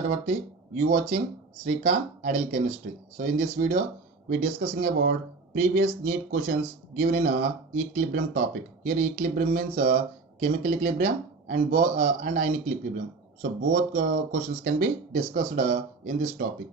Tadavarti. You watching Srikant Adult Chemistry. So in this video, we discussing about previous NEET questions given in a equilibrium topic. Here equilibrium means chemical equilibrium and ionic equilibrium. So both questions can be discussed in this topic.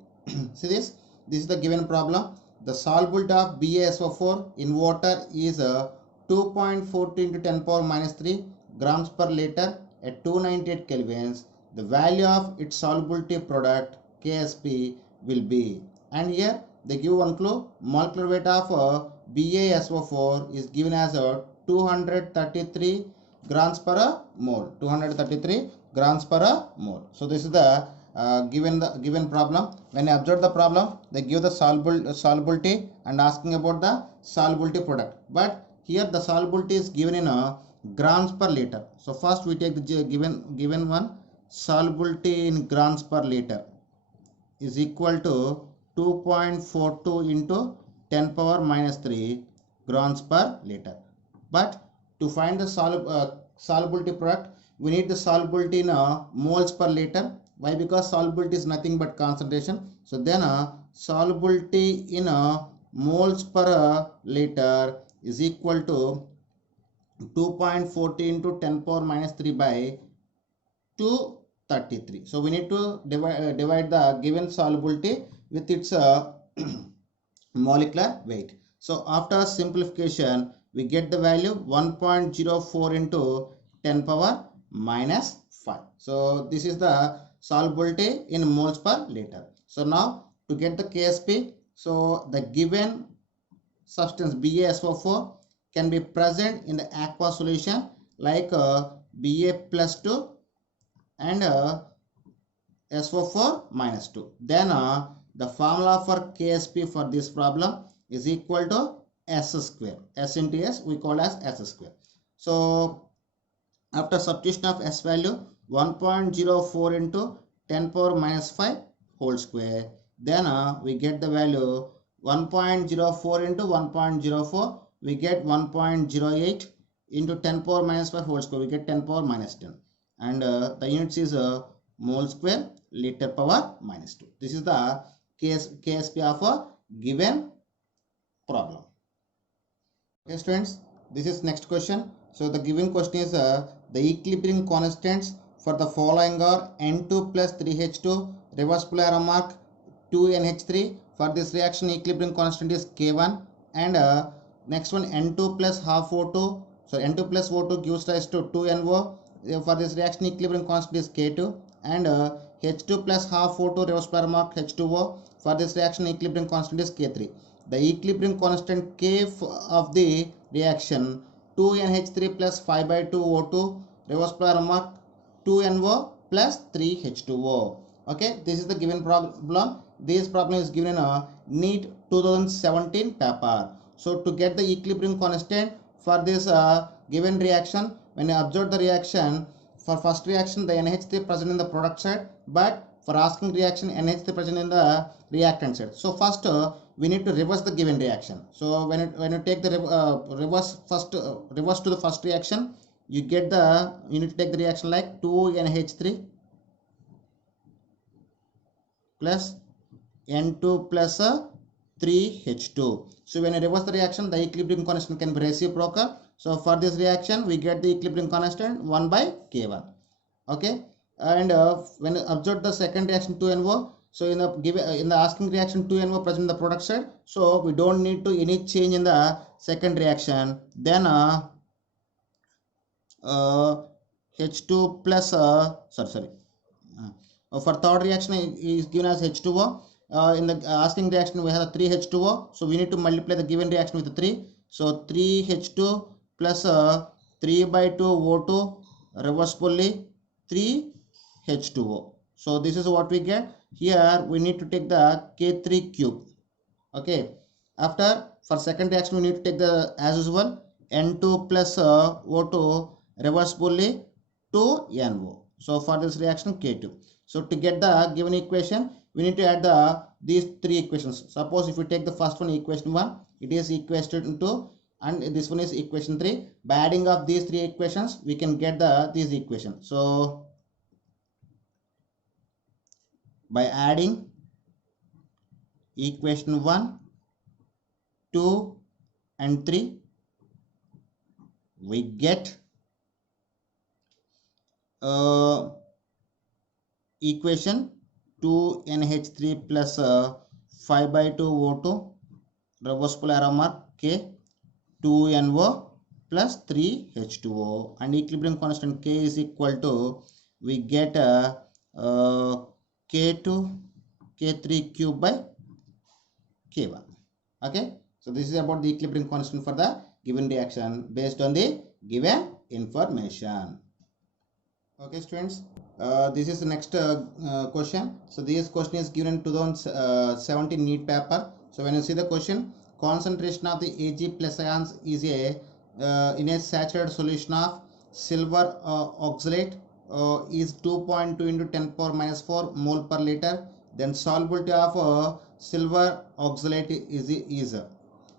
See this? This is the given problem. The solubility of BaSO4 in water is 2.40 into 10 power minus 3 grams per liter at 298 kelvins. The value of its solubility product KSP will be, and here they give one clue. Molecular weight of BaSO4 is given as 233 grams per mole. 233 grams per mole. So this is the given problem. When you observe the problem, they give the solubility and asking about the solubility product. But here the solubility is given in grams per liter. So first we take the given one. Solubility in grams per liter is equal to 2.42 into 10 power minus 3 grams per liter. But to find the solubility product, we need the solubility in moles per liter. Why? Because solubility is nothing but concentration. So then solubility in moles per liter is equal to 2.40 into 10 power minus 3 by 233. So we need to divide the given solubility with its molecular weight. So after simplification, we get the value 1.04 into 10 power minus 5. So this is the solubility in moles per liter. So now to get the KSP, so the given substance BaSO4 can be present in the aqua solution like Ba plus 2 and SO4 minus 2. Then the formula for KSP for this problem is equal to S square. S into S we call as S square. So after substitution of S value 1.04 into 10 power minus 5 whole square. Then we get the value 1.04 into 1.04. We get 1.08 into 10 power minus 5 whole square. We get 10 power minus 10. And the units is mole square liter power minus 2. This is the KSP of a given problem. Okay students, this is next question. So the given question is the equilibrium constants for the following are N2 plus 3H2 reverse polar arrow mark 2NH3. For this reaction equilibrium constant is K1, and next one N2 plus half O2. So N2 plus O2 gives rise to 2NO. For this reaction equilibrium constant is K2, and H2 plus half O2 reverse polar mark H2O. For this reaction equilibrium constant is K3. The equilibrium constant K of the reaction 2NH3 plus 5 by 2 O2 reverse polar mark 2NO plus 3H2O. Okay, this is the given problem. This problem is given in a NEET 2017 paper. So to get the equilibrium constant for this given reaction, when you observe the reaction, for first reaction the NH3 present in the product side, but for asking reaction NH3 present in the reactant side. So first we need to reverse the given reaction. So when you take the reverse to the first reaction, you need to take the reaction like 2NH3 plus N2 plus 3H2. So when you reverse the reaction, the equilibrium constant can be reciprocal. So for this reaction, we get the equilibrium constant 1 by K1. Okay, and when you observe the second reaction 2NO, so in the asking reaction 2NO present in the product side, so we don't need to any change in the second reaction. Then H2 plus for third reaction is given as H2O. In the asking reaction we have 3H2O, so we need to multiply the given reaction with 3. So 3H2 plus 3 by 2 O2 reversibly 3H2O. So this is what we get. Here we need to take the K3 cube. Okay, after for second reaction we need to take the as usual N2 plus O2 reversibly 2NO. So for this reaction K2. So to get the given equation, we need to add these three equations. Suppose if we take the first one, equation 1, it is equation 2, and this one is equation 3. By adding up these three equations, we can get these equations. So by adding equation 1, 2 and 3, we get equation 2NH3 plus 5 by 2 O2 reversible arrow mark K 2NO plus 3H2O, and equilibrium constant K is equal to, we get K2 K3 cube by K1. Okay, so this is about the equilibrium constant for the given reaction based on the given information. Okay students, this is the next question. So this question is given in 2017 NEET paper. So when you see the question, concentration of the Ag plus ions is in a saturated solution of silver oxalate is 2.2 into 10 power minus 4 mole per liter. Then solubility of silver oxalate is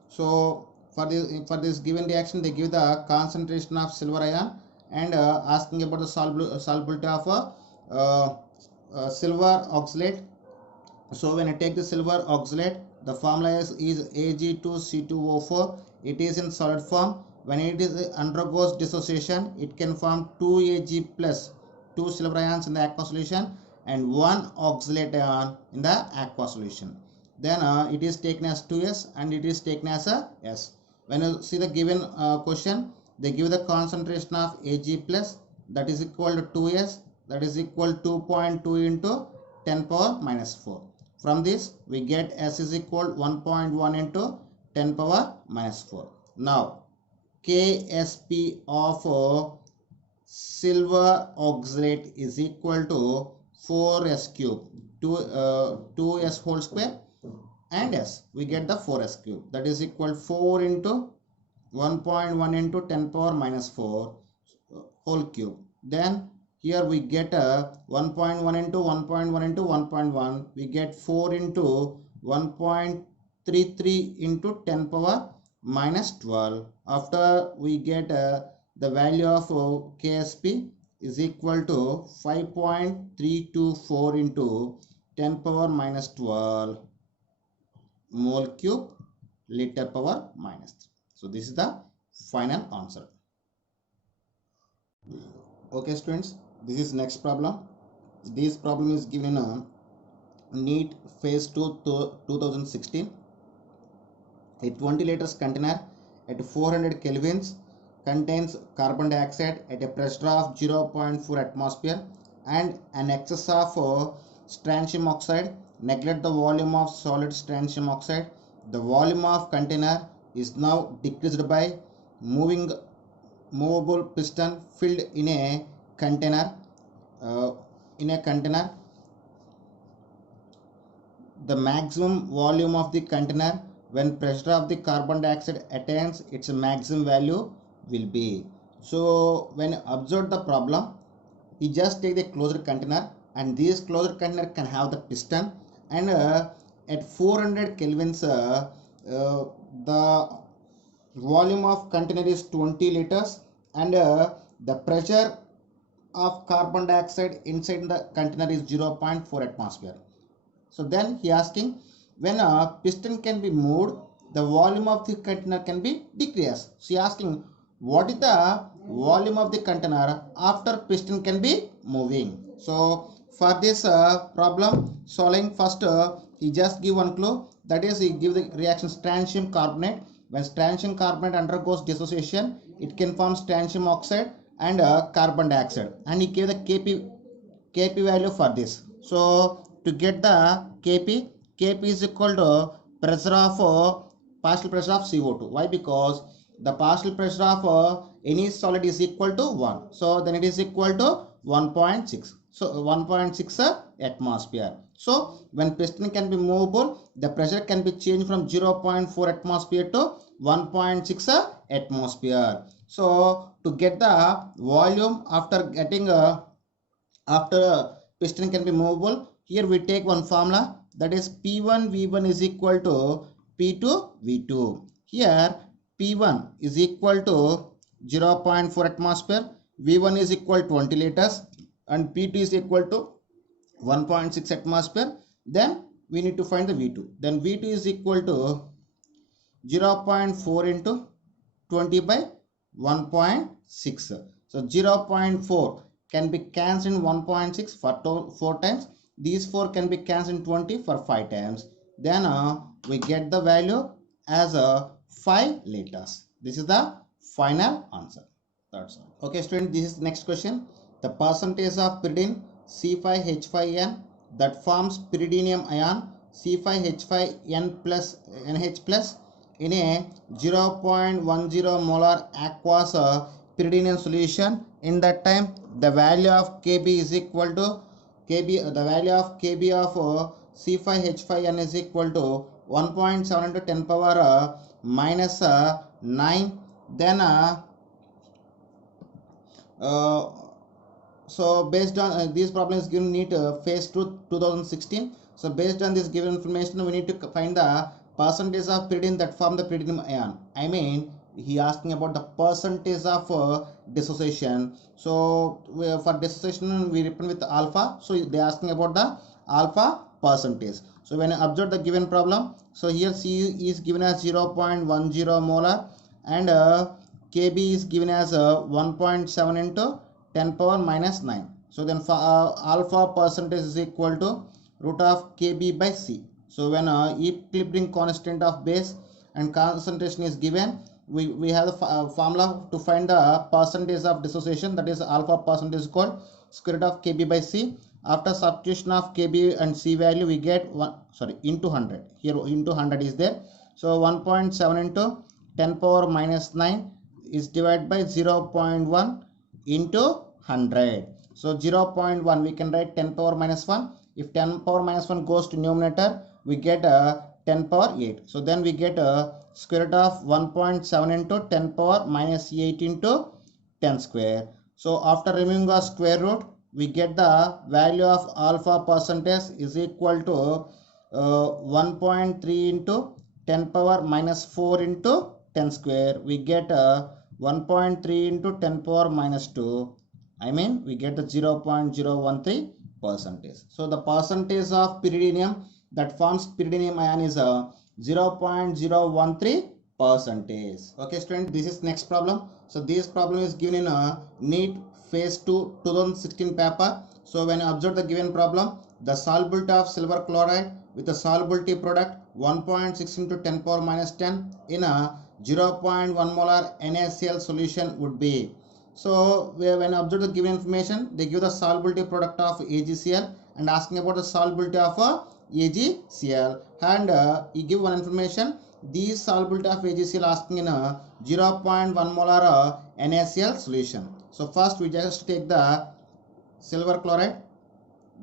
so for this given reaction, they give the concentration of silver ion and asking about the solubility of silver oxalate. So when I take the silver oxalate, the formula is Ag2C2O4. It is in solid form. When it is undergoes dissociation, it can form 2Ag plus 2 silver ions in the aqua solution and 1 oxalate ion in the aqua solution. Then it is taken as 2S and it is taken as a S. When you see the given question, they give the concentration of Ag plus, that is equal to 2S, that is equal to 2.2 into 10 power minus 4. From this we get S is equal 1.1 into 10 power minus 4. Now Ksp of silver oxalate is equal to 4S cube, 2S whole square and S, we get the 4S cube, that is equal 4 into 1.1 into 10 power minus 4 whole cube. Then here we get 1.1 into 1.1 into 1.1, we get 4 into 1.33 into 10 power minus 12. After we get the value of Ksp is equal to 5.324 into 10 power minus 12 mole cube liter power minus 3. So this is the final answer. Okay students, this is next problem. This problem is given in a NEET phase 2 2016. A 20 liters container at 400 kelvins contains carbon dioxide at a pressure of 0.4 atmosphere and an excess of strontium oxide. Neglect the volume of solid strontium oxide. The volume of container is now decreased by movable piston filled in a container. The maximum volume of the container when pressure of the carbon dioxide attains its maximum value will be. So when you observe the problem, you just take the closed container and this closed container can have the piston and at 400 kelvins the volume of container is 20 liters and the pressure of carbon dioxide inside the container is 0.4 atmosphere. So then he asking, when a piston can be moved, the volume of the container can be decreased. So he asking, what is the volume of the container after piston can be moving? So for this problem solving, first he just give one clue, that is he give the reaction strontium carbonate. When strontium carbonate undergoes dissociation, it can form strontium oxide and carbon dioxide, and he gave the Kp value for this. So to get the Kp is equal to pressure of partial pressure of CO2. Why? Because the partial pressure of any solid is equal to 1. So then it is equal to 1.6. So 1.6 atmosphere. So when piston can be movable, the pressure can be changed from 0.4 atmosphere to 1.6 atmosphere. So to get the volume after getting after piston can be movable, here we take one formula, that is P1 V1 is equal to P2 V2. Here P1 is equal to 0.4 atmosphere, V1 is equal to 20 liters and P2 is equal to 1.6 atmosphere. Then we need to find the V2. Then V2 is equal to 0.4 into 20 by 1.6. So 0.4 can be cancelled in 1.6 for 4 times. These 4 can be cancelled in 20 for 5 times. Then we get the value as 5 liters. This is the final answer. That's all. Okay, student, this is next question. The percentage of pyridine C5H5N that forms pyridinium ion C5H5N plus NH plus in a 0.10 molar aqueous pyridinium solution. In that time, the value of Kb is equal to Kb. The value of Kb of C5H5N is equal to 1.7 into 10 power minus 9. Then so based on these problems given NEET phase 2 2016. So based on this given information, we need to find the percentage of pyridine that form the pyridinium ion. I mean, he asking about the percentage of dissociation. So for dissociation we represent with alpha. So they are asking about the alpha percentage. So when I observe the given problem, so here C is given as 0.10 molar and Kb is given as 1.7 into 10 power minus 9. So then alpha percentage is equal to root of Kb by C. So when equilibrium constant of base and concentration is given, we have the formula to find the percentage of dissociation, that is alpha percentage is called square root of Kb by C. After substitution of Kb and C value, we get into 100. Here into 100 is there. So 1.7 into 10 power minus 9 is divided by 0.1 into 100. So 0.1 we can write 10 power minus 1. If 10 power minus 1 goes to numerator, we get 10 power 8. So then we get square root of 1.7 into 10 power minus 8 into 10 square. So after removing a square root, we get the value of alpha percentage is equal to 1.3 into 10 power minus 4 into 10 square. We get 1.3 into 10 power minus 2. I mean, we get the 0.013 percentage. So the percentage of pyridinium that forms pyridinium ion is 0.013 percentage. Okay, student, this is next problem. So this problem is given in a NEET phase 2 2016 paper. So when you observe the given problem, the solubility of silver chloride with the solubility product 1.6 into 10 power minus 10 in a 0.1 molar NaCl solution would be. So when you observe the given information, they give the solubility product of AgCl and asking about the solubility of AgCl, and you give one information, these solubility of AgCl asking in a 0.1 molar NaCl solution. So first we just take the silver chloride,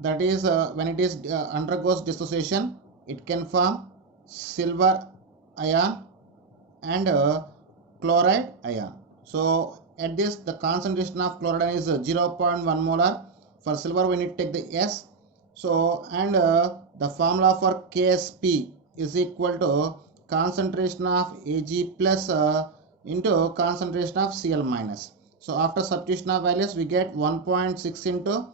that is when it is undergoes dissociation, it can form silver ion and chloride ion. So at this, the concentration of chloride is 0.1 molar. For silver we need to take the S. So and the formula for KSP is equal to concentration of Ag plus into concentration of Cl minus. So after substitution of values, we get 1.6 into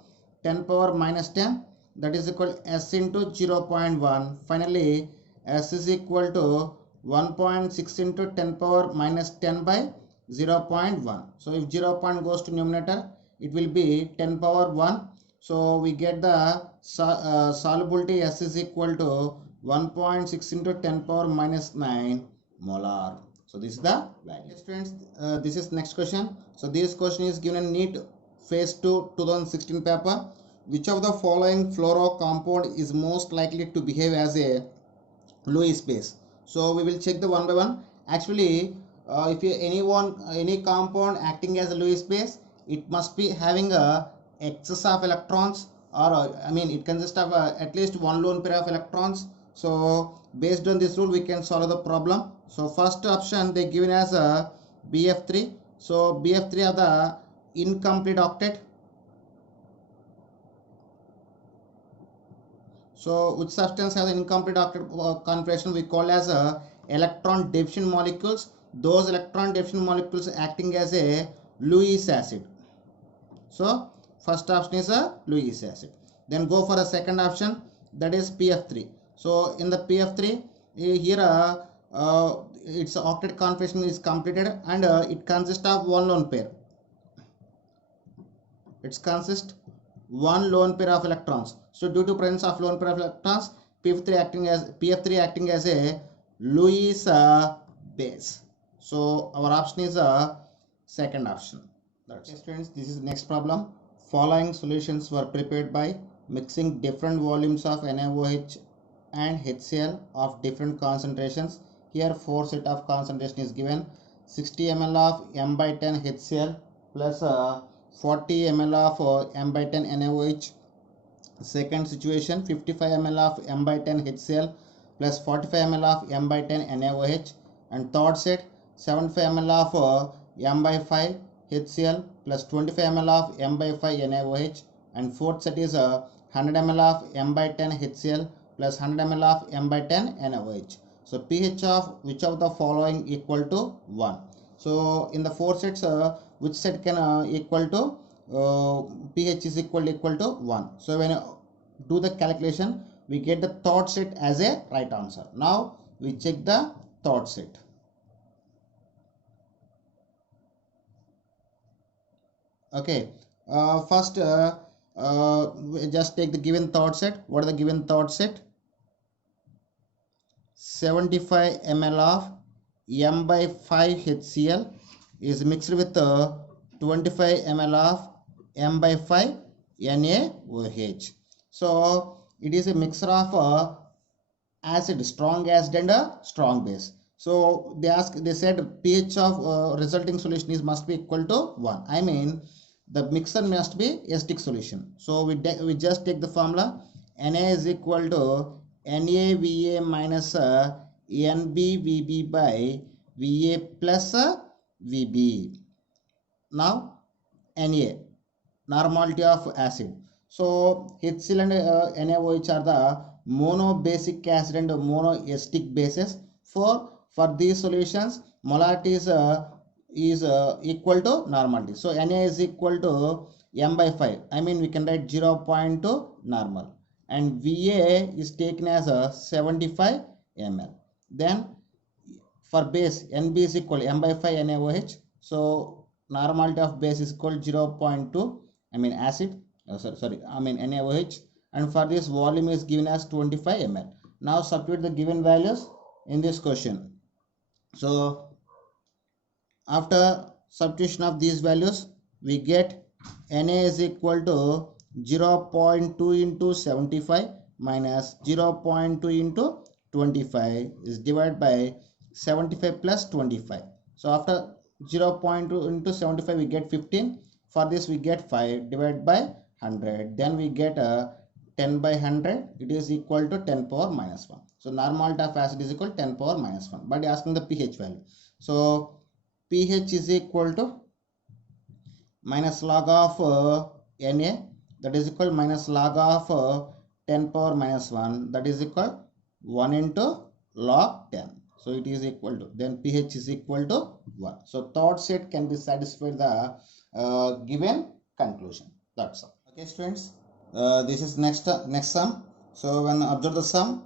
10 power minus 10, that is equal to S into 0.1. Finally, S is equal to 1.6 into 10 power minus 10 by 0.1. So if 0.1 goes to numerator, it will be 10 power 1. So we get the solubility S is equal to 1.6 into 10 power minus 9 molar. So this is the value. Students, this is next question. So this question is given in NEET phase 2 2016 paper. Which of the following fluoro compound is most likely to behave as a Lewis base? So we will check the one by one. Actually, if any compound acting as a Lewis base, it must be having a excess of electrons, or I mean it consists of at least one lone pair of electrons. So based on this rule we can solve the problem. So first option they given as a BF3. So BF3 are the incomplete octet. So which substance has an incomplete octet configuration we call as a electron deficient molecules. Those electron deficient molecules acting as a Lewis acid. So first option is a Lewis acid. Then go for a second option, that is PF3. So in the PF3, here its octet configuration is completed, and it consists of one lone pair. It consists one lone pair of electrons. So due to presence of lone pair of electrons, PF3 acting as a Lewis base. So our option is second option. That's it. Students, this is next problem. Following solutions were prepared by mixing different volumes of NaOH and HCl of different concentrations. Here 4 set of concentration is given. 60 ml of M by 10 HCl plus 40 ml of M by 10 NaOH. Second situation, 55 ml of M by 10 HCl plus 45 ml of M by 10 NaOH. And third set, 75 ml of M by 5 HCl plus 25 ml of M by 5 NaOH. And fourth set is 100 ml of M by 10 HCl plus 100 ml of M by 10 NaOH. So pH of which of the following equal to 1? So in the four sets, which set can equal to pH is equal to 1. So when you do the calculation, we get the third set as a right answer. Now we check the third set. Okay, first we just take the given third set. What is the given third set? 75 ml of M by 5 HCl is mixed with 25 ml of M by 5 NaOH. So it is a mixture of acid, strong acid and a strong base. So they said pH of resulting solution is must be equal to 1. I mean the mixture must be acidic solution. So we just take the formula. Na is equal to NaVa minus NbVb by Va plus Vb. Now Na, normality of acid. So HCl and NaOH are the monobasic acid and monoacidic bases. For these solutions, molarity is equal to normality. So Na is equal to M by 5. I mean we can write 0.2 normal. And Va is taken as 75 ml. Then for base, Nb is equal to M by 5 NaOH. So normality of base is equal to 0.2. I mean acid. NaOH. And for this volume is given as 25 ml. Now substitute the given values in this question. So after substitution of these values, we get Na is equal to 0.2 into 75 minus 0.2 into 25 is divided by 75 plus 25. So after 0.2 into 75 we get 15. For this we get 5 divided by 100. Then we get 10 by 100. It is equal to 10 power minus 1. So normality of acid is equal to 10 power minus 1. But asking the pH value. So pH is equal to minus log of Na, that is equal to minus log of 10 power minus 1, that is equal to 1 into log 10. So it is equal to, then pH is equal to 1. So third set can be satisfied the given conclusion. That's all. Okay students, this is next sum. So when observe the sum,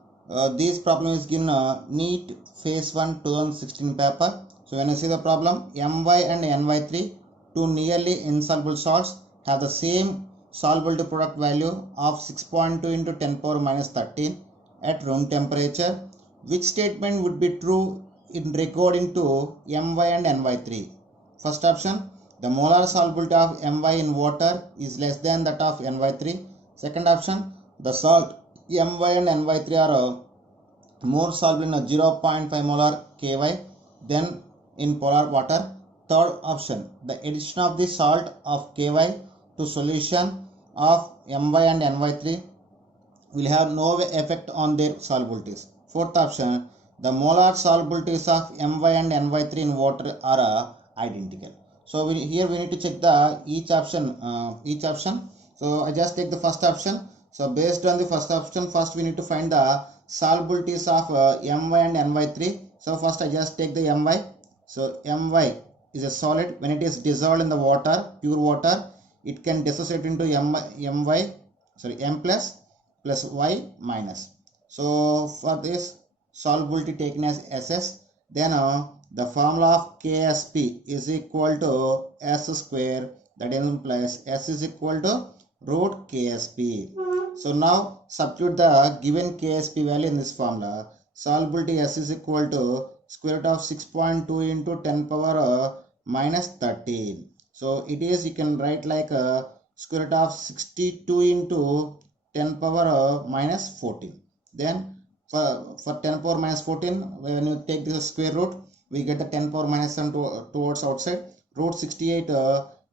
this problem is given NEET phase 1 2016 paper. So when you see the problem, My and Ny3, two nearly insoluble salts, have the same solubility product value of 6.2 into 10 power minus 13 at room temperature. Which statement would be true in regarding to My and Ny3? First option, the molar solubility of My in water is less than that of Ny3. Second option, the salt My and Ny3 are more soluble in 0.5 molar Ky than in polar water. Third option, the addition of the salt of Ky to solution of My and Ny3 will have no effect on their solubilities. Fourth option, the molar solubilities of My and Ny3 in water are identical. So here we need to check the each option. So I just take the first option. So based on the first option, first we need to find the solubilities of My and Ny3. So first I just take the My. So My is a solid. When it is dissolved in the water, pure water, it can dissociate into My sorry, m plus y minus. So for this solubility taken as SS, then the formula of KSP is equal to S square, that implies S is equal to root KSP. So now substitute the given KSP value in this formula. Solubility S is equal to square root of 6.2 into 10 power minus 13. So it is, you can write like square root of 62 into 10 power minus 14. Then for 10 power minus 14, when you take this square root, we get the 10 power minus 7 towards outside. Root 68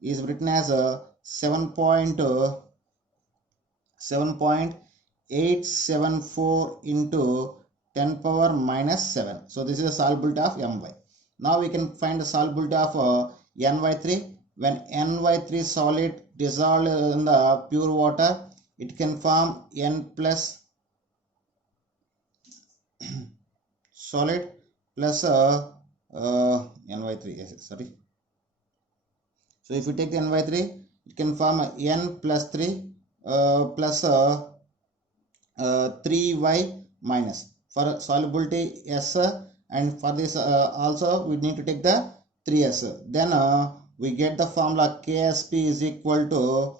is written as 7.874 into 10 power minus 7. So this is the solubility of My. Now we can find the solubility of NY3. When NY3 solid dissolved in the pure water, it can form N plus solid plus NY3, yes, sorry. So if you take the NY3, it can form N plus 3 plus 3Y minus. For solubility S, and for this also we need to take the 3S. Then we get the formula KSP is equal to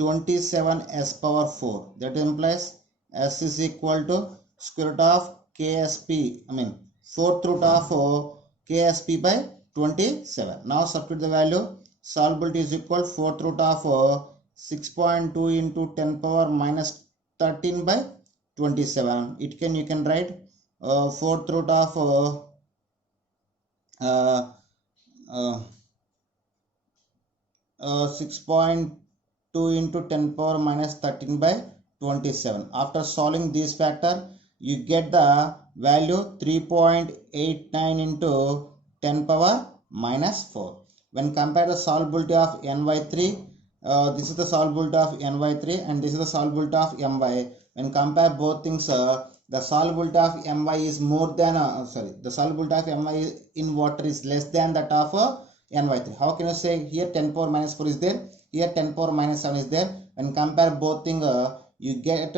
27S power 4. That implies S is equal to square root of KSP, I mean 4th root of KSP by 27. Now substitute the value. Solubility is equal 4th root of 6.2 into 10 power minus 13 by 27. It can, you can write 4th root of 6.2 into 10 power minus 13 by 27. After solving this factor, you get the value 3.89 into 10 power minus 4. When compare the solubility of NY3, this is the solubility of NY3 and this is the solubility of My. When compare both things, the solubility of My is more than, the solubility of My in water is less than that of NY3. How can you say here 10 power minus 4 is there, here 10 power minus 7 is there? When compare both things, you get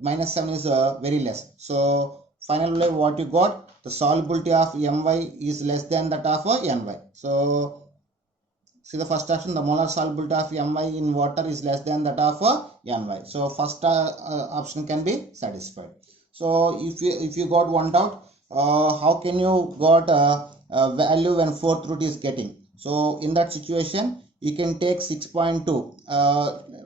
minus 7 is very less. So finally what you got, the solubility of My is less than that of Ny. So see the first option, the molar solubility of My in water is less than that of Ny. So first option can be satisfied. So if you got one doubt, how can you got value when 4th root is getting? So in that situation, you can take 6.2,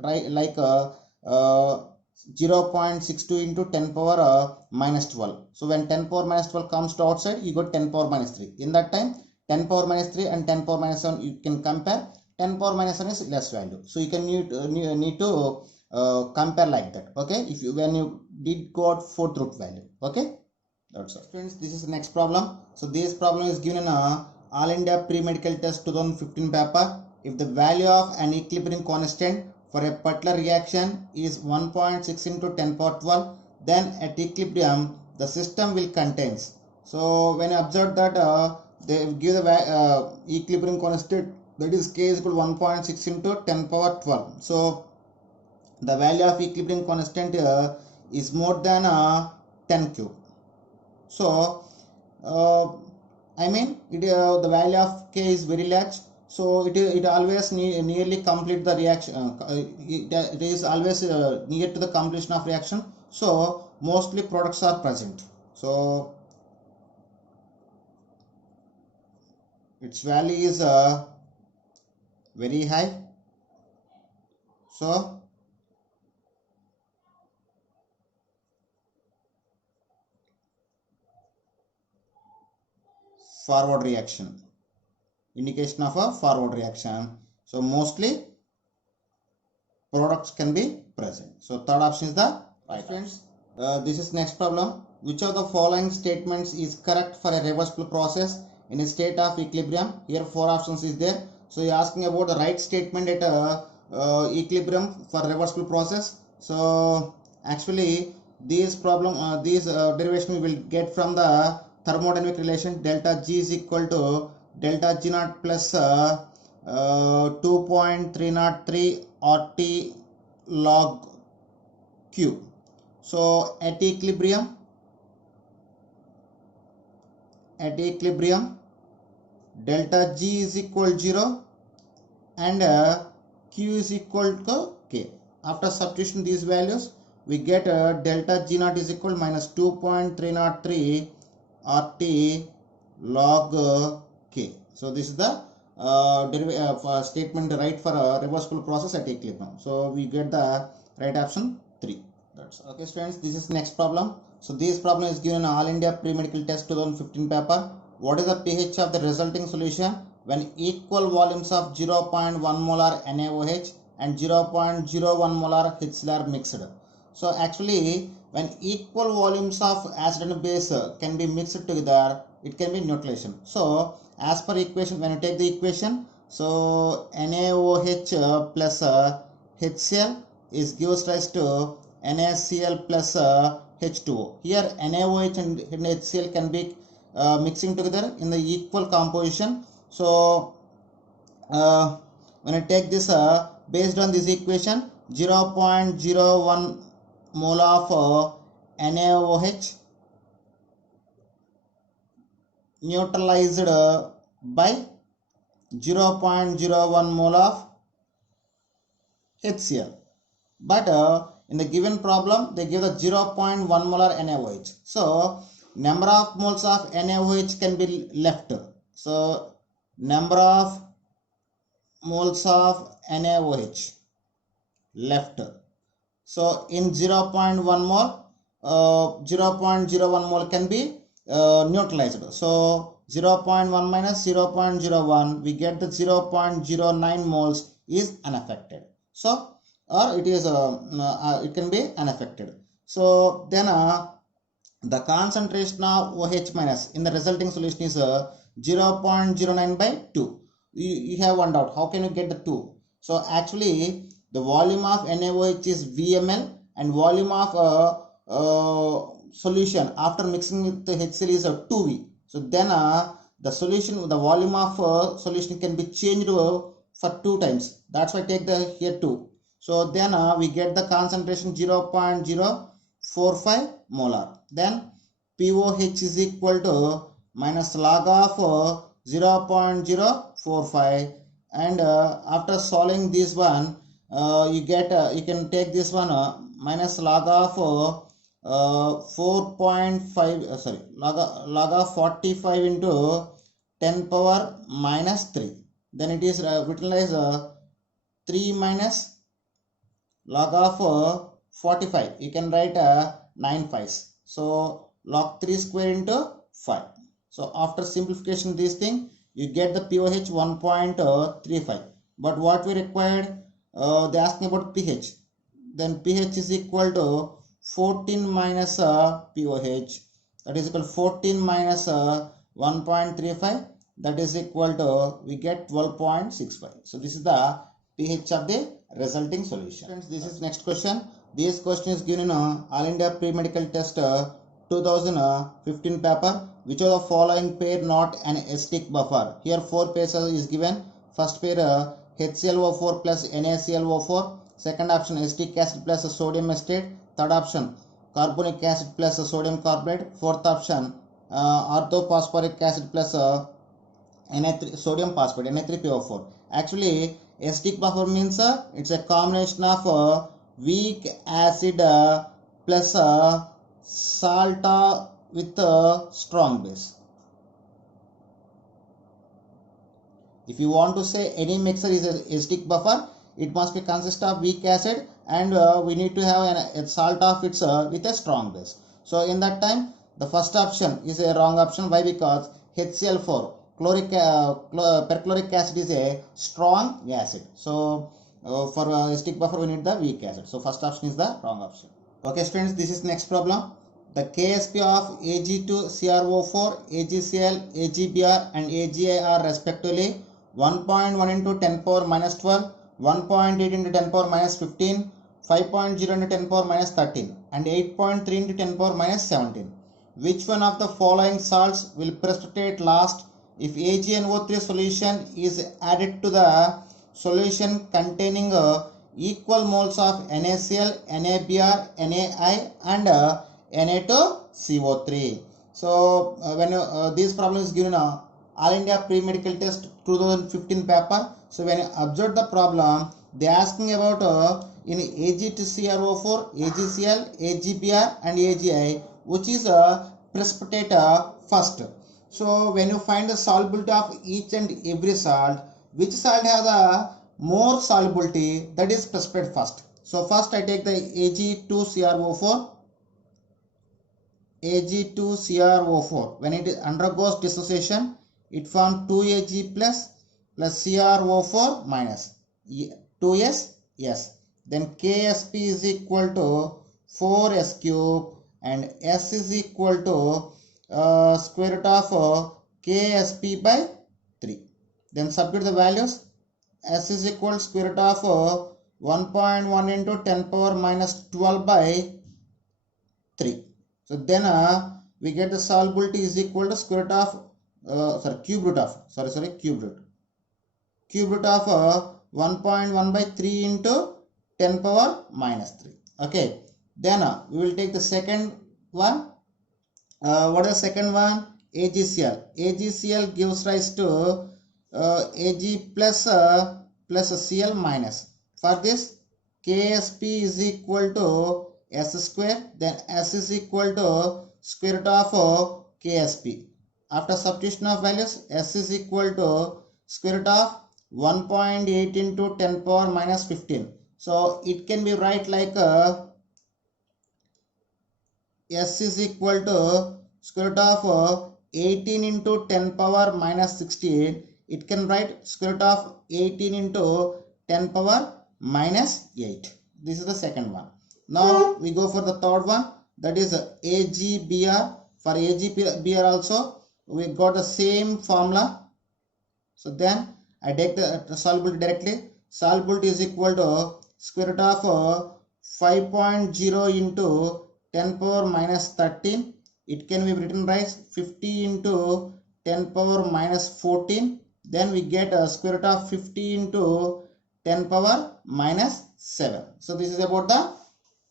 right, like 0.62 into 10 power minus 12. So when 10 power minus 12 comes to outside, you got 10 power minus 3. In that time, 10 power minus 3 and 10 power minus 7 you can compare. 10 power minus 7 is less value. So you can need to compare like that. Okay, if you, when you did got 4th root value. Okay, that's all. Friends, this is the next problem. So this problem is given in All India Pre-Medical Test 2015 paper. If the value of an equilibrium constant for a particular reaction is 1.6 into 10 power 12, then at equilibrium the system will contains. So when you observe that they give the equilibrium constant, that is K is equal to 1.6 into 10 power 12. So the value of equilibrium constant is more than 10 cube. So I mean the value of K is very large. So it always nearly complete the reaction. It is always near to the completion of reaction. So mostly products are present. So its value is very high. So forward reaction, indication of a forward reaction. So mostly products can be present. So third option is the right. Friends, this is next problem. Which of the following statements is correct for a reversible process in a state of equilibrium? Here 4 options is there. So you are asking about the right statement at equilibrium for reversible process. So actually this problem, this derivation we will get from the thermodynamic relation. Delta G is equal to delta G naught plus 2.303 RT log Q. So at equilibrium, delta G is equal to 0 and Q is equal to K. After substitution these values, we get delta G naught is equal to minus 2.303 RT log K. So this is the statement right for a reversible process at equilibrium. So we get the right option 3. That's okay, students. This is next problem. So this problem is given in All India Pre-Medical Test 2015 paper. What is the pH of the resulting solution when equal volumes of 0.1 molar NaOH and 0.01 molar HCl are mixed? So actually, when equal volumes of acid and base can be mixed together, it can be neutralization. So as per equation, when you take the equation, so NaOH plus HCl is gives rise to NaCl plus H2O. Here NaOH and HCl can be mixing together in the equal composition. So when I take this based on this equation, 0.01 mole of NaOH neutralized by 0.01 mole of HCl. But in the given problem, they give the 0.1 molar NaOH. So number of moles of NaOH can be left. So number of moles of NaOH left. So in 0.1 mole, 0.01 mole can be neutralized. So 0.1 minus 0.01, we get the 0.09 moles is unaffected. So or it is it can be unaffected. So then the concentration of OH minus in the resulting solution is 0.09 by 2. You have one doubt, how can you get the 2? So actually the volume of NaOH is VML and volume of solution after mixing with the HCl is 2V. So then the solution, the volume of solution can be changed for 2 times. That's why I take the here 2. So then we get the concentration 0.045 molar. Then POH is equal to minus log of 0.045, and after solving this one, you get you can take this one minus log of 4.5 log of 45 into 10 power minus 3. Then it is written as 3 minus log of 45. You can write 9 5s. So log 3 square into 5. So after simplification this thing, you get the POH 1.35. But what we required, they asked me about pH. Then pH is equal to 14 minus POH. That is equal to 14 minus 1.35. That is equal to, we get 12.65. So this is the pH of the resulting solution. Friends, this is next question. This question is given in All India Pre-Medical Test 2015 paper. Which of the following pair not an acidic buffer? Here 4 pairs is given. First pair HClO4 plus NaClO4. Second option acetic acid plus sodium acetate. Third option carbonic acid plus sodium carbonate. Fourth option orthophosphoric acid plus sodium phosphate, Na3PO4. Actually, acidic buffer means it's a combination of weak acid plus salt with strong base. If you want to say any mixture is a acidic buffer, it must be consist of weak acid and we need to have a salt of its with a strong base. So in that time, the first option is a wrong option. Why? Because HCl4 perchloric acid is a strong acid. So for acidic buffer we need the weak acid. So first option is the wrong option. Okay students, this is next problem. The KSP of Ag2CrO4, AgCl, AgBr and AgI are respectively 1.1 into 10 power minus 12, 1.8 into 10 power minus 15, 5.0 into 10 power minus 13 and 8.3 into 10 power minus 17. Which one of the following salts will precipitate last if AgNO3 solution is added to the solution containing equal moles of NaCl, NaBr, NaI and Na2CO3. So when this problem is given All India Pre-Medical Test 2015 paper. So when you observe the problem, they are asking about in Ag2CrO4, AgCl, AgBr and AgI, which is precipitate first. So when you find the solubility of each and every salt, which salt has the more solubility, that is precipitate first. So first I take the Ag2CrO4. Ag2CrO4, when it undergoes dissociation, it forms 2Ag plus CrO4 minus 2S. Yes. Then Ksp is equal to 4S cube and S is equal to square root of Ksp by 3. Then substitute the values. S is equal to square root of 1.1 into 10 power minus 12 by 3. So then we get the solubility is equal to square root of cube root of 1.1 by 3 into 10 power minus 3. Okay. Then we will take the second one. What is the second one? AgCl. AgCl gives rise to Ag plus Cl minus. For this, Ksp is equal to S square. Then S is equal to square root of Ksp. After substitution of values, S is equal to square root of 1.8 into 10 power minus 15. So it can be write like S is equal to square root of 18 into 10 power minus 16. It can write square root of 18 into 10 power minus 8. This is the second one. Now we go for the third one, that is AgBr. For AgBr also we got the same formula. So then I take the solubility directly. Solubility is equal to square root of 5.0 into 10 power minus 13. It can be written as 50 into 10 power minus 14. Then we get a square root of 50 into 10 power minus 7. So this is about the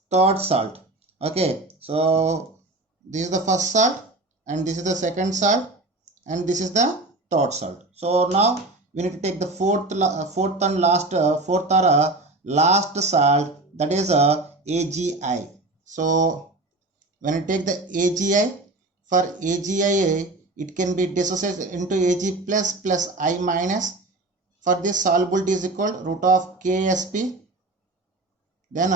third salt. Okay, so this is the first salt and this is the second salt and this is the third salt. So now we need to take the fourth last salt, that is AgI. So when you take the AgI, for AgI it can be dissociated into Ag plus I minus. For this, solubility is equal to root of Ksp. Then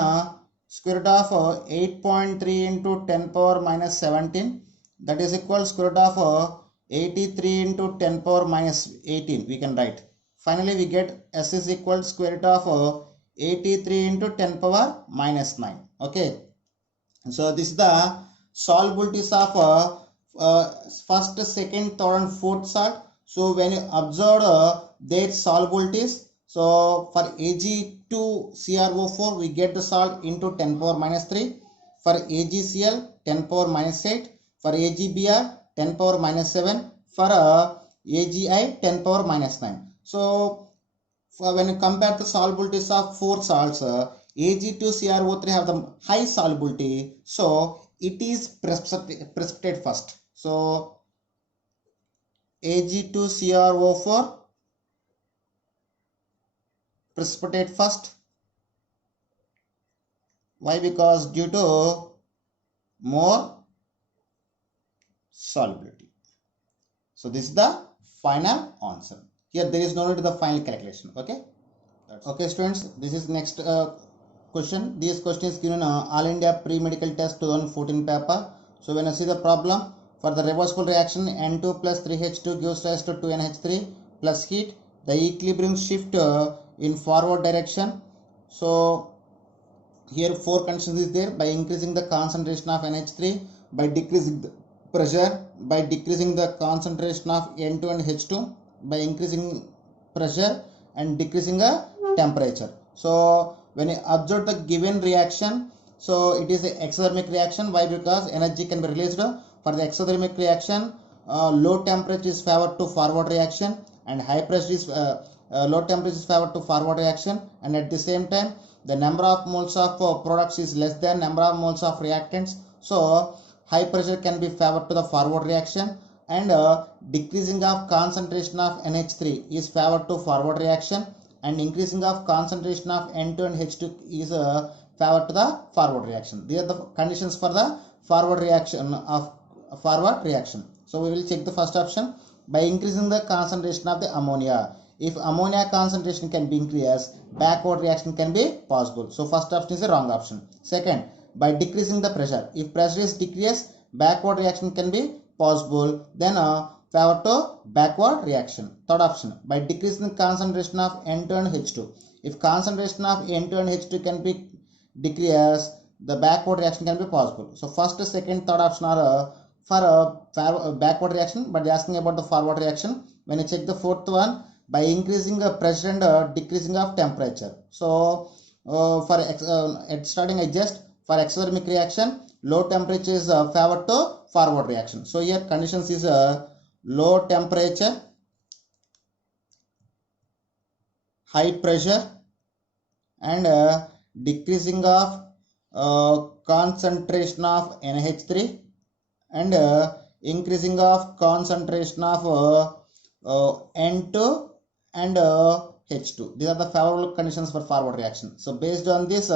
square root of 8.3 into 10 power minus 17. That is equal to square root of 83 into 10 power minus 18. We can write. Finally, we get S is equal to square root of 83 into 10 power minus 9. Okay. So this is the solubilities of first, second, third and fourth salt. So when you observe their solubilities, so for Ag2CrO4 we get the salt into 10 power minus 3. For AgCl 10 power minus 8. For AgBr 10 power minus 7. For AgI 10 power minus 9. So when you compare the solubilities of four salts, Ag2CrO3 have the high solubility, so it is precipitate first. So Ag2CrO4 precipitate first. Why? Because due to more solubility. So this is the final answer. Here there is no need to the final calculation. Okay. Okay students, this is next question. This question is given All India Pre-Medical Test 2014 paper. So when I see the problem, for the reversible reaction N2 plus 3H2 gives rise to 2NH3 plus heat, the equilibrium shift in forward direction. So here four conditions is there: by increasing the concentration of NH3, by decreasing the pressure, by decreasing the concentration of N2 and H2, by increasing pressure and decreasing the temperature. So when you observe the given reaction, so it is an exothermic reaction. Why? Because energy can be released. For the exothermic reaction, low temperature is favored to forward reaction and high pressure is low temperature is favored to forward reaction, and at the same time the number of moles of products is less than number of moles of reactants. So high pressure can be favored to the forward reaction, and decreasing of concentration of NH3 is favored to forward reaction, and increasing of concentration of N2 and H2 is favored to the forward reaction. These are the conditions for the forward reaction of forward reaction. So we will check the first option. By increasing the concentration of the ammonia, if ammonia concentration can be increased, backward reaction can be possible. So first option is the wrong option. Second, by decreasing the pressure, if pressure is decreased, backward reaction can be possible, then favor to backward reaction. Third option, by decreasing the concentration of N2 and H2, if concentration of N2 and H2 can be decreased, the backward reaction can be possible. So first, second, third option are for backward reaction, but asking about the forward reaction. When you check the fourth one, by increasing the pressure and decreasing of temperature. So at starting I just for exothermic reaction, low temperature is favored to forward reaction. So here conditions is low temperature, high pressure, and decreasing of concentration of NH3, and increasing of concentration of N2 and H2. These are the favorable conditions for forward reaction. So based on this,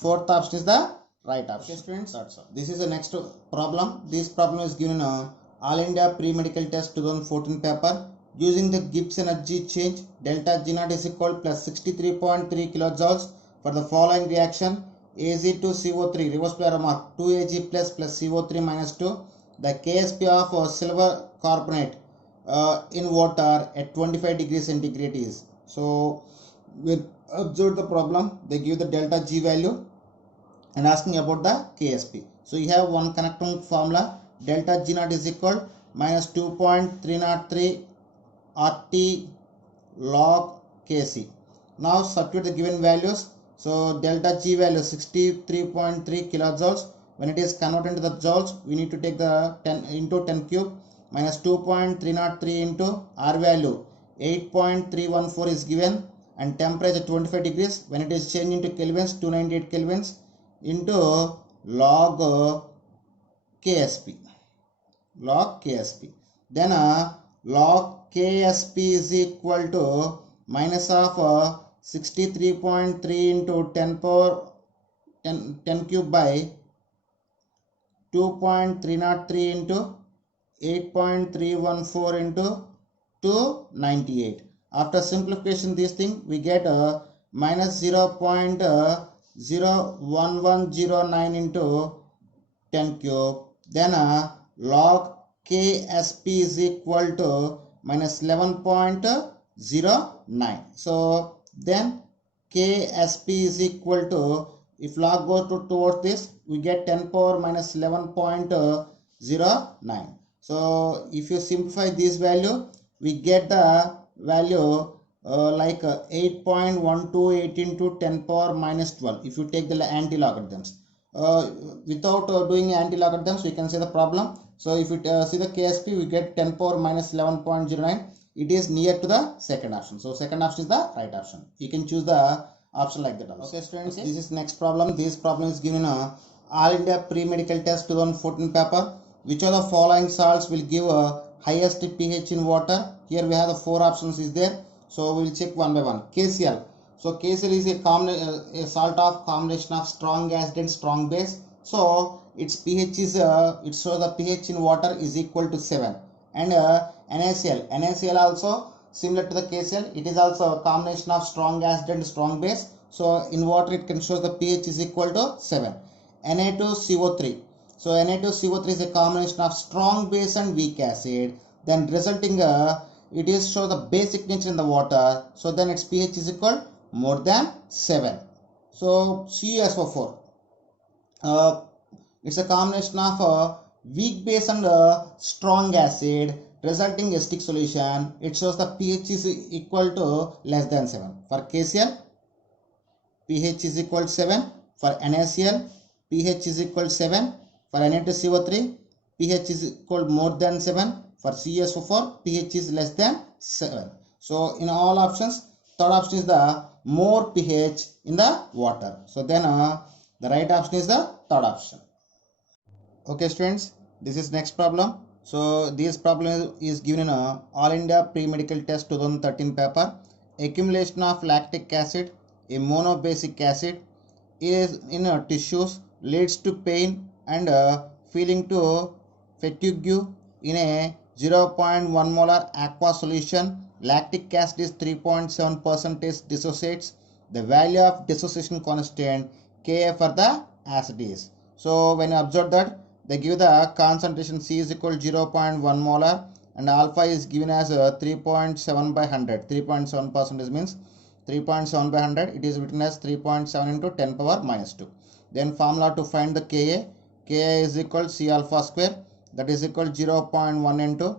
fourth option is the right option. Okay, students, that's all. This is the next problem. This problem is given in All India Pre-Medical Test 2014 paper. Using the Gibbs energy change, delta G naught is equal plus 63.3 kilojoules for the following reaction: Ag2CO3 reverse Boyle remark 2Ag plus CO3 minus 2. The KSP of silver carbonate in water at 25 degrees centigrade is. So we observe the problem. They give the delta G value and asking about the KSP. So you have one connecting formula. Delta G naught is equal minus 2.303 RT log Kc. Now substitute the given values. So delta G value 63.3 kilojoules. When it is converted into the joules, we need to take the 10 into 10 cube minus 2.303 into R value 8.314 is given, and temperature 25 degrees. When it is changed into kelvins, 298 kelvins into log KSP. Log KSP. Then log KSP is equal to minus of 63.3 into 10 power 10 cube by 2.303 into 8.314 into 298. After simplification this thing, we get minus 0.01109 into 10 cube. Then log KSP is equal to minus 11.09. So then KSP is equal to, if log goes towards this, we get 10 power minus 11.09. So if you simplify this value, we get the value like 8.128 into 10 power minus 12 if you take the anti-logarithms. Without doing anti-logarithms, we can see the problem. So if you see the KSP, we get 10 power minus 11.09. It is near to the second option. So second option is the right option. You can choose the option like that also. Okay students, this is next problem. This problem is given in All India Pre-Medical Test 2014 paper. Which of the following salts will give highest pH in water? Here we have the four options is there. So we will check one by one. KCl. So KCl is a salt of combination of strong acid and strong base. So its pH is it shows the pH in water is equal to 7. And NaCl. NaCl also similar to the KCl. It is also a combination of strong acid and strong base. So in water it can show the pH is equal to 7. Na2CO3. So Na2CO3 is a combination of strong base and weak acid. Then resulting it is show the basic nature in the water. So then its pH is equal more than 7. So CuSO4. It's a combination of weak base and strong acid, resulting acidic solution. It shows the pH is equal to less than 7. For KCl, pH is equal to 7. For NaCl, pH is equal to 7. For Na2CO3, pH is equal more than 7. For CuSO4, pH is less than 7. So in all options, third option is the more pH in the water. So then the right option is the third option. Okay students, this is next problem. So this problem is given in a All India Pre-Medical Test 2013 paper. Accumulation of lactic acid, a monobasic acid, is in tissues leads to pain and feeling to fatigue in a 0.1 molar aqua solution. Lactic acid is 3.7% dissociates. The value of dissociation constant Ka for the acid is. So when you observe that, they give the concentration C is equal to 0.1 molar and alpha is given as 3.7 by 100. 3.7% means 3.7 by 100. It is written as 3.7 into 10 power minus 2. Then formula to find the Ka. Ka is equal to C alpha square, that is equal to 0.1 into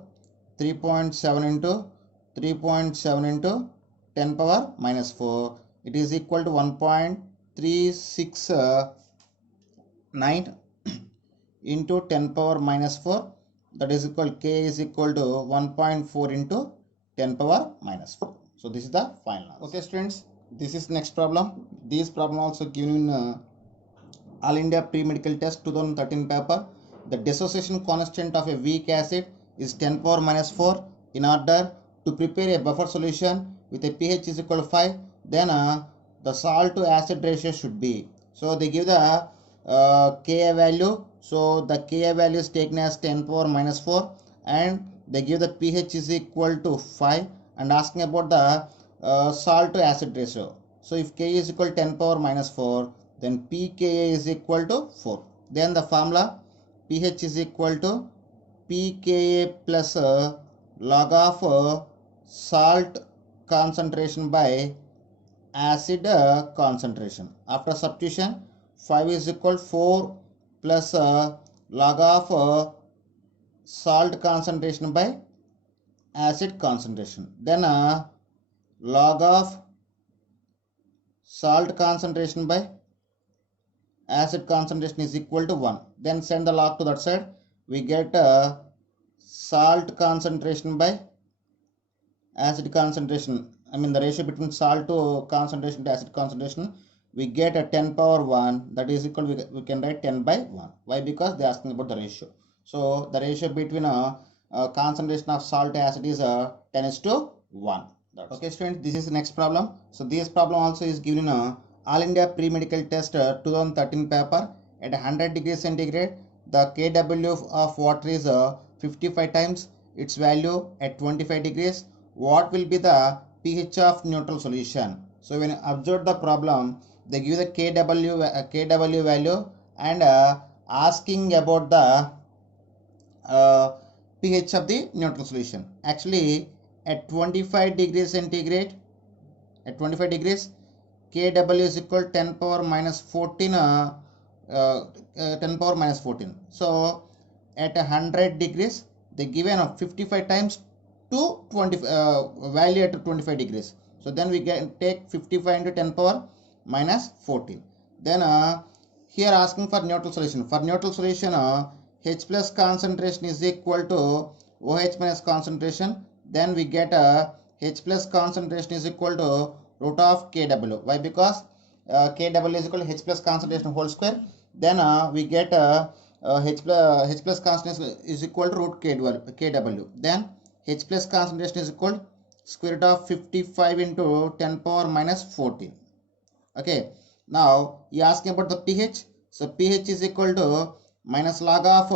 3.7 into 3.7 into 10 power minus 4. It is equal to 1.369 into 10 power minus 4, that is equal K is equal to 1.4 into 10 power minus 4. So this is the final answer. Okay students, this is next problem. This problem also given in All India Pre-Medical Test 2013 paper. The dissociation constant of a weak acid is 10 power minus 4. In order to prepare a buffer solution with a pH is equal to 5, then the salt to acid ratio should be. So they give the Ka value. So the Ka value is taken as 10 power minus 4 and they give the pH is equal to 5 and asking about the salt to acid ratio. So if Ka is equal to 10 power minus 4, then pKa is equal to 4. Then the formula pH is equal to pKa plus log of salt concentration by acid concentration. After substitution, 5 is equal to 4 plus log of salt concentration by acid concentration. Then log of salt concentration by acid concentration is equal to 1. Then send the log to that side. We get salt concentration by acid concentration. I mean the ratio between salt to concentration to acid concentration. We get a 10 power 1, that is equal to, we can write 10 by 1. Why? Because they are asking about the ratio. So the ratio between concentration of salt to acid is 10 is to 1. Okay students, this is the next problem. So this problem also is given in All India Pre-Medical Test 2013 paper. At 100 degrees centigrade, the Kw of water is 55 times its value at 25 degrees. What will be the pH of neutral solution? So when you observe the problem, they give the Kw value and asking about the pH of the neutral solution. Actually, at 25 degrees centigrade, at 25 degrees, Kw is equal to 10 power minus 14, 10 power minus 14. So at 100 degrees, they given 55 times to 20 value at 25 degrees. So then we get take 55 into 10 power minus 14. Then here asking for neutral solution. For neutral solution, H plus concentration is equal to OH minus concentration. Then we get H plus concentration is equal to root of Kw. Why? Because Kw is equal to H plus concentration whole square. Then we get H plus concentration is equal to root Kw. Then H plus concentration is equal to square root of 55 into 10 power minus 14. Okay. Now you asking about the pH. So pH is equal to minus log of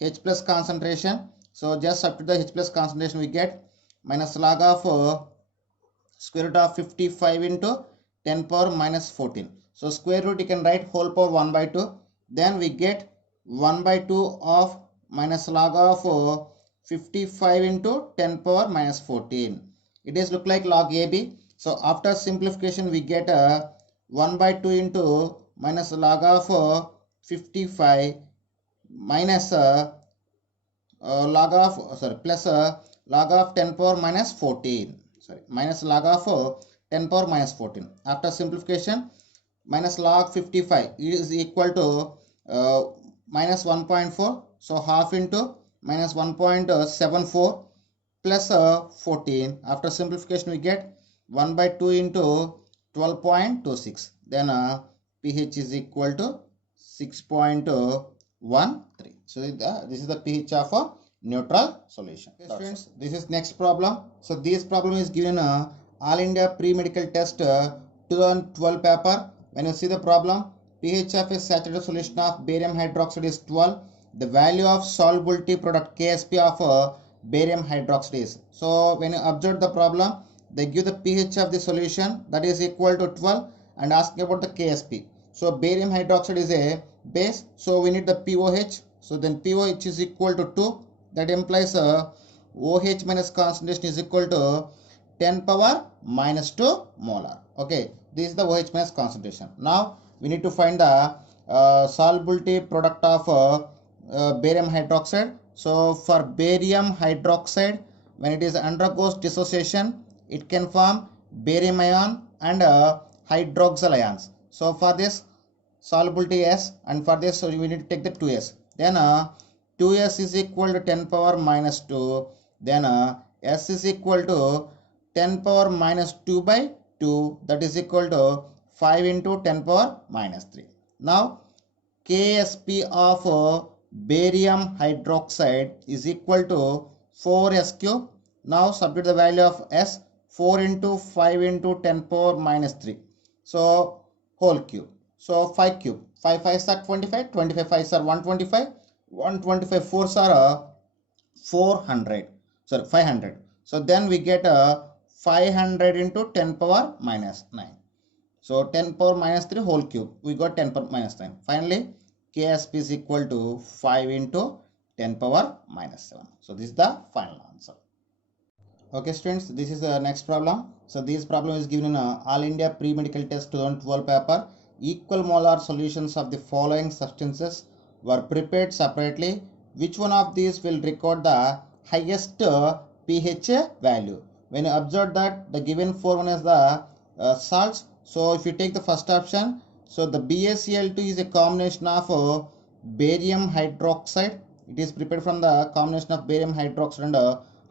H plus concentration. So just up to the H plus concentration we get minus log of square root of 55 into 10 power minus 14. So square root you can write whole power 1 by 2. Then we get 1 by 2 of minus log of 55 into 10 power minus 14. It is look like log AB. So after simplification we get 1 by 2 into minus log of 55 minus log of plus log of 10 power minus 14. Minus log of 10 power minus 14. After simplification, minus log 55 is equal to minus 1.4. So half into minus 1.74 plus 14. After simplification we get 1 by 2 into 12.26. Then pH is equal to 6.13. So this is the pH of a neutral solution. Okay, students, this is next problem. So this problem is given All India Pre-Medical Test 2012 paper. When you see the problem, pH of a saturated solution of barium hydroxide is 12. The value of solubility product KSP of barium hydroxide is. So when you observe the problem, they give the pH of the solution that is equal to 12 and asking about the KSP. So barium hydroxide is a base, so we need the POH. So then POH is equal to 2. That implies OH minus concentration is equal to 10 power minus 2 molar. Okay, this is the OH minus concentration. Now we need to find the solubility product of barium hydroxide. So for barium hydroxide, when it is undergoes dissociation, it can form barium ion and hydroxyl ions. So for this solubility S, and for this so we need to take the 2S. Then 2S is equal to 10 power minus 2. Then S is equal to 10 power minus 2 by 2, that is equal to 5 into 10 power minus 3. Now KSP of barium hydroxide is equal to 4S cube. Now substitute the value of S, 4 into 5 into 10 power minus 3. So whole cube. So 5 cube. 5 5s are 25, 25 5s are 125, 125 4s are 400. Sorry, 500. So then we get 500 into 10 power minus 9. So 10 power minus 3 whole cube. We got 10 power minus 9. Finally, KSP is equal to 5 into 10 power minus 7. So this is the final answer. Okay students, this is the next problem. So this problem is given in All India Pre-Medical Test 2012 paper. Equal molar solutions of the following substances were prepared separately. Which one of these will record the highest pH value? When you observe that the given formula is the salts. So if you take the first option, so the BaCl2 is a combination of barium hydroxide. It is prepared from the combination of barium hydroxide and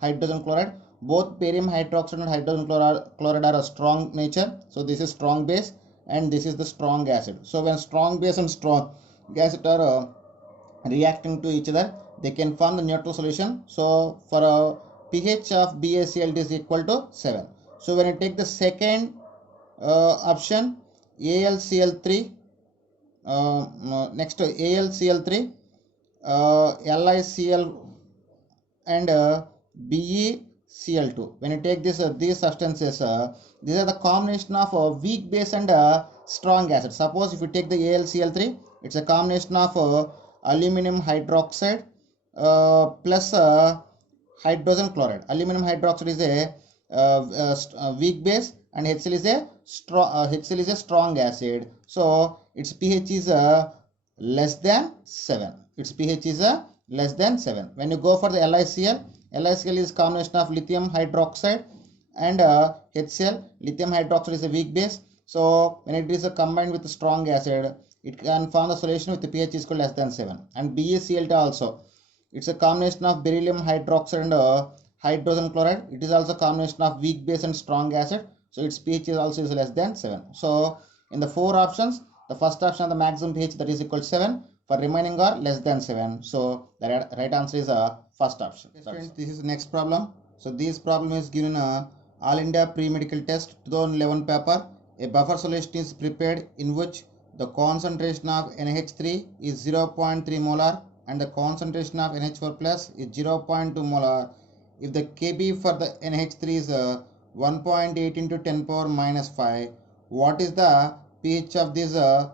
hydrogen chloride. Both barium hydroxide and hydrogen chloride are a strong nature. So this is strong base and this is the strong acid. So when strong base and strong acid are reacting to each other, they can form the neutral solution. So for a pH of BaCl2 is equal to 7. So when you take the second option, AlCl3, next to AlCl3, LiCl and BeCl2. When you take this these substances, these are the combination of weak base and strong acid. Suppose if you take the AlCl3, it's a combination of aluminum hydroxide plus hydrogen chloride. Aluminum hydroxide is a weak base and HCl is a strong acid. So its pH is less than 7. Its pH is less than 7. When you go for the LiCl, LiCl is combination of lithium hydroxide and HCl. Lithium hydroxide is a weak base. So when it is combined with a strong acid, it can form the solution with the pH is equal less than 7. And BaCl2 also, it's a combination of beryllium hydroxide and hydrogen chloride. It is also a combination of weak base and strong acid. So its pH is also less than 7. So in the 4 options, the first option of the maximum pH that is equal to 7. For remaining are less than 7. So the right answer is first option. Okay, friends, this is the next problem. So this problem is given All India Pre-Medical Test 2011 paper. A buffer solution is prepared in which the concentration of NH3 is 0.3 molar and the concentration of NH4 plus is 0.2 molar. If the Kb for the NH3 is 1.8 into 10 power minus 5, what is the pH of this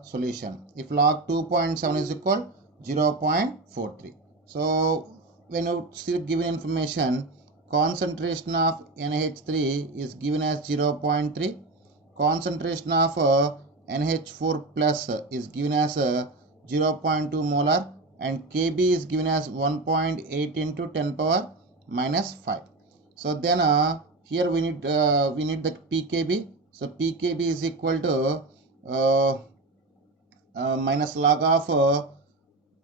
solution? If log 2.7 is equal 0.43. So when you see given information, concentration of NH3 is given as 0.3, concentration of NH4 plus is given as 0.2 molar and Kb is given as 1.8 into 10 power minus 5. So then here we need the pKb. So pKb is equal to minus log of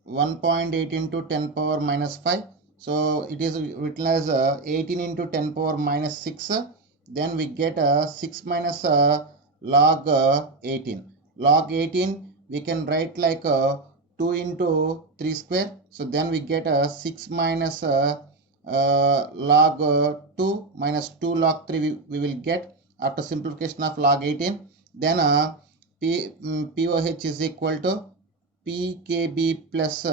1.8 into 10 power minus 5. So it is written as 18 into 10 power minus 6. Then we get 6 minus log 18. Log 18 we can write like 2 into 3 square. So then we get 6 minus log 2 minus 2 log 3 we will get after simplification of log 18. Then POH is equal to pKb plus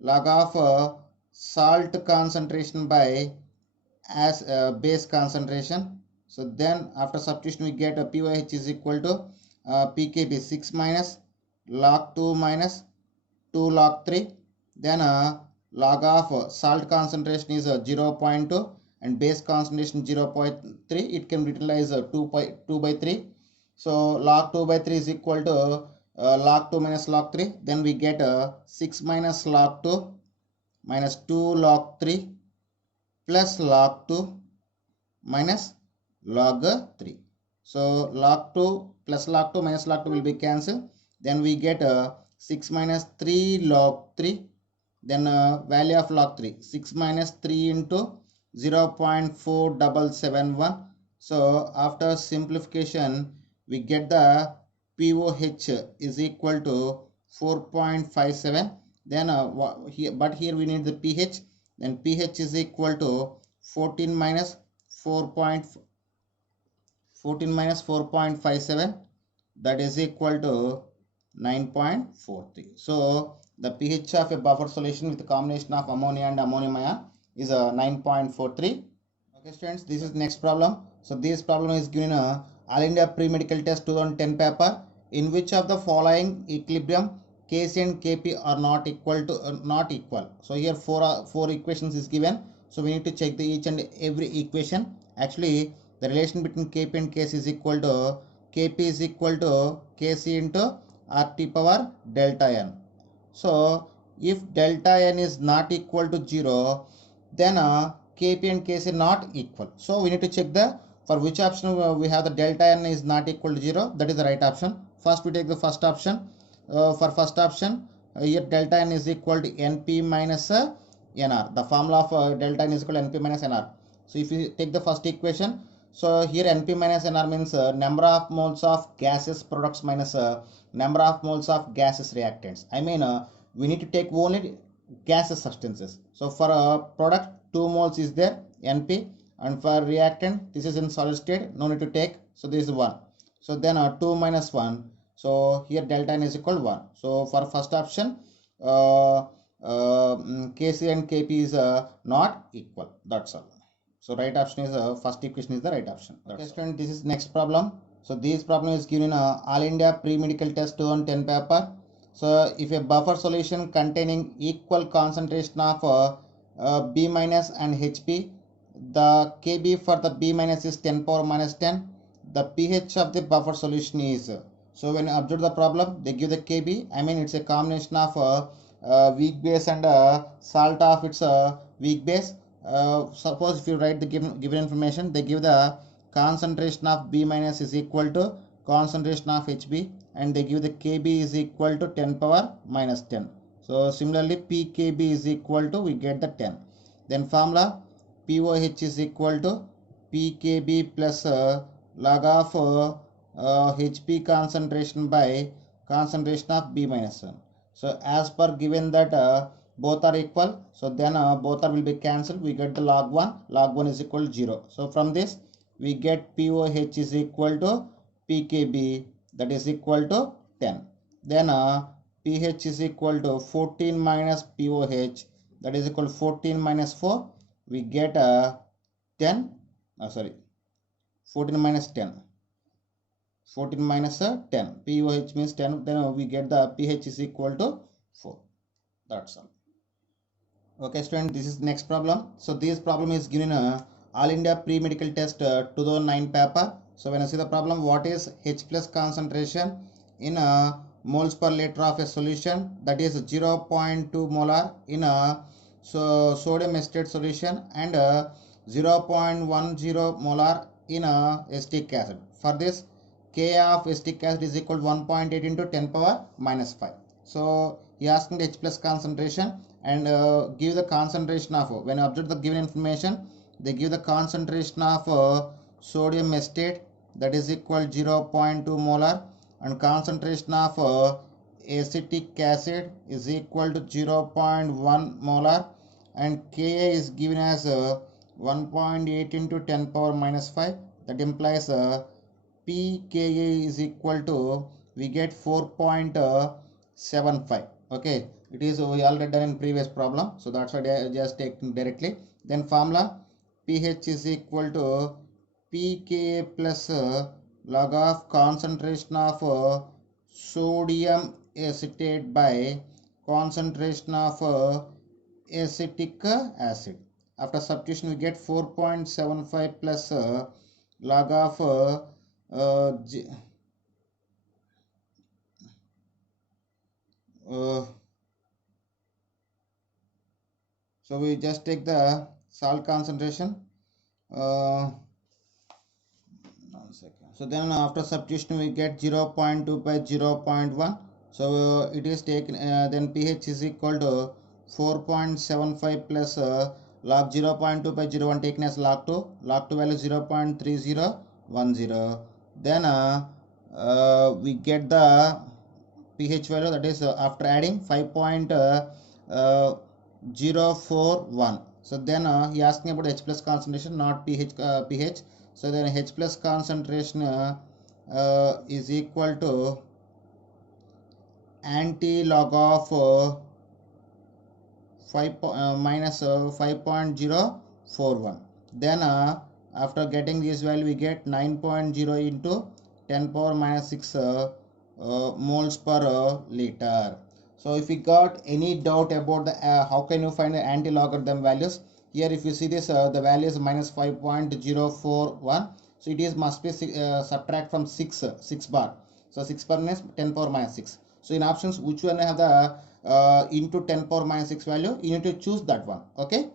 log of salt concentration by as base concentration. So then after substitution we get a POH is equal to pKb 6 minus log 2 minus 2 log 3. Then log of salt concentration is 0.2 and base concentration 0.3. It can be written as 2 by 3. So log 2 by 3 is equal to log 2 minus log 3. Then we get 6 minus log 2 minus 2 log 3 plus log 2 minus log 3. So log 2 plus log 2 minus log 2 will be cancelled. Then we get 6 minus 3 log 3. Then value of log 3. 6 minus 3 into 0.4771. So after simplification, we get the POH is equal to 4.57. Then here we need the pH. Then pH is equal to 14 minus 4.57, that is equal to 9.43. So the pH of a buffer solution with a combination of ammonia and ammonium ion is 9.43. Okay students, this is next problem. So this problem is given a All India Pre-Medical Test 2010 paper. In which of the following equilibrium Kc and Kp are not equal to not equal? So here four equations is given. So we need to check the each and every equation. Actually the relation between Kp and Kc is equal to Kp is equal to Kc into RT power delta n. So if delta n is not equal to 0, then Kp and Kc not equal. So we need to check the for which option we have the delta n is not equal to 0. That is the right option. First we take the first option. For first option, here delta n is equal to Np minus Nr. The formula of delta n is equal to Np minus Nr. So if you take the first equation, so here Np minus Nr means number of moles of gases products minus number of moles of gases reactants. I mean we need to take only gaseous substances. So for a product 2 moles is there Np, and for reactant this is in solid state, no need to take. So this is 1. So then 2 minus 1. So here delta n is equal to 1. So for first option Kc and Kp is not equal. That's all. So right option is first equation is the right option. Okay student, this is next problem. So this problem is given in All India Pre-Medical Test 2010 paper. So if a buffer solution containing equal concentration of B minus and Hp, the Kb for the B minus is 10 power minus 10. The pH of the buffer solution is, so when you observe the problem, they give the Kb. I mean it's a combination of weak base and salt of its weak base. Suppose if you write the given information, they give the concentration of B minus is equal to concentration of Hb, and they give the Kb is equal to 10 power minus 10. So similarly Pkb is equal to, we get the 10. Then formula POH is equal to Pkb plus log of Hp concentration by concentration of B minus 1. So as per given that both are equal, so then both are will be cancelled. We get the log 1. Log 1 is equal to 0. So from this we get POH is equal to Pkb, that is equal to 10. Then pH is equal to 14 minus POH, that is equal to 14 minus 4. We get 10. 14 minus 10. 14 minus 10. POH means 10. Then we get the pH is equal to 4. That's all. Okay student, this is next problem. So this problem is given All India Pre-Medical Test 2009 paper. So when I see the problem, what is H plus concentration in moles per liter of a solution, that is 0.2 molar in a sodium acetate solution and 0.10 molar in acetic acid. For this Ka of acetic acid is equal to 1.8 into 10 power minus 5. So he asking the H plus concentration and give the concentration of, when you observe the given information, they give the concentration of sodium acetate that is equal 0.2 molar, and concentration of acetic acid is equal to 0.1 molar, and Ka is given as 1.8 into 10 power minus 5. That implies pKa is equal to, we get 4.75. okay, it is we already done in previous problem, so that's why I just taken directly. Then formula, pH is equal to pKa plus log of concentration of sodium acetate by concentration of acetic acid. After substitution we get 4.75 plus log of so we just take the salt concentration. 1 second. So then after substitution we get 0.2 by 0.1. So it is taken, then pH is equal to 4.75 plus log 0.2 by 0.1 taken as log 2. Log 2 value 0.3010. Then we get the pH value, that is after adding 5.041. So then he asking about H plus concentration, not pH. So then H plus concentration is equal to anti-log of 5.041. Then after getting this value we get 9.0 into 10 power minus 6 moles per liter. So if you got any doubt about the how can you find the anti-logarithm values, here if you see this the value is minus 5.041. so it is must be subtract from 6 bar. So 6 bar means 10 power minus 6. So in options which one have the into 10 power minus 6 value, you need to choose that one. Okay,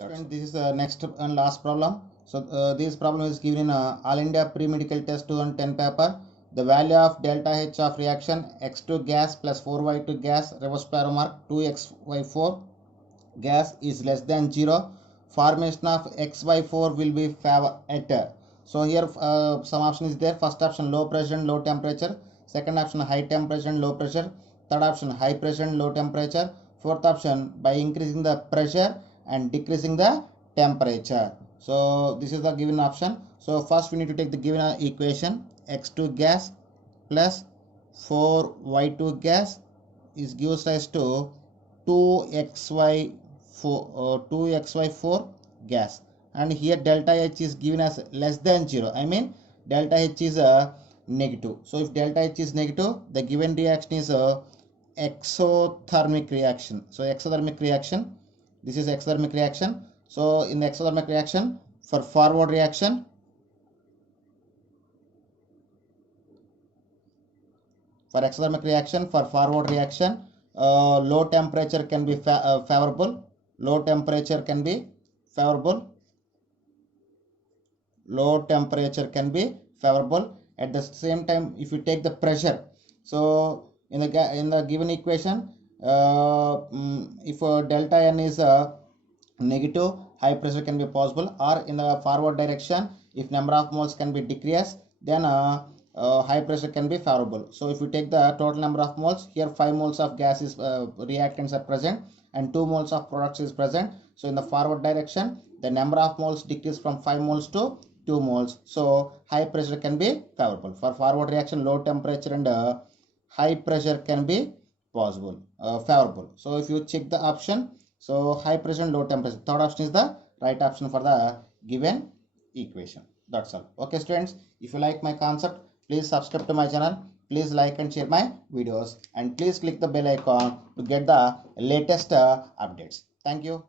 and this is the next and last problem. So this problem is given in All India Pre-Medical Test 2010 paper. The value of delta H of reaction X2 gas plus 4Y2 gas reverse arrow mark 2XY4 gas is less than 0. Formation of XY4 will be favored. So here some option is there. First option low pressure and low temperature. Second option high temperature and low pressure. Third option high pressure and low temperature. Fourth option by increasing the pressure and decreasing the temperature. So this is the given option. So first we need to take the given equation. X2 gas plus 4Y2 gas is gives rise to 2XY4 gas, and here delta H is given as less than 0. I mean delta H is negative. So if delta H is negative, the given reaction is exothermic reaction. So exothermic reaction, this is exothermic reaction. So in the exothermic reaction, for forward reaction, low temperature can be favorable. Low temperature can be favorable. At the same time, if you take the pressure, so in the given equation, if delta N is negative, high pressure can be possible. Or in the forward direction, if number of moles can be decreased, then high pressure can be favorable. So if you take the total number of moles, here 5 moles of gas is reactants are present and 2 moles of products is present. So in the forward direction, the number of moles decrease from 5 moles to 2 moles. So high pressure can be favorable. For forward reaction, low temperature and high pressure can be possible, favorable. So if you check the option, so high pressure and low temperature, third option is the right option for the given equation. That's all. Okay students, if you like my concept, please subscribe to my channel, please like and share my videos, and please click the bell icon to get the latest updates. Thank you.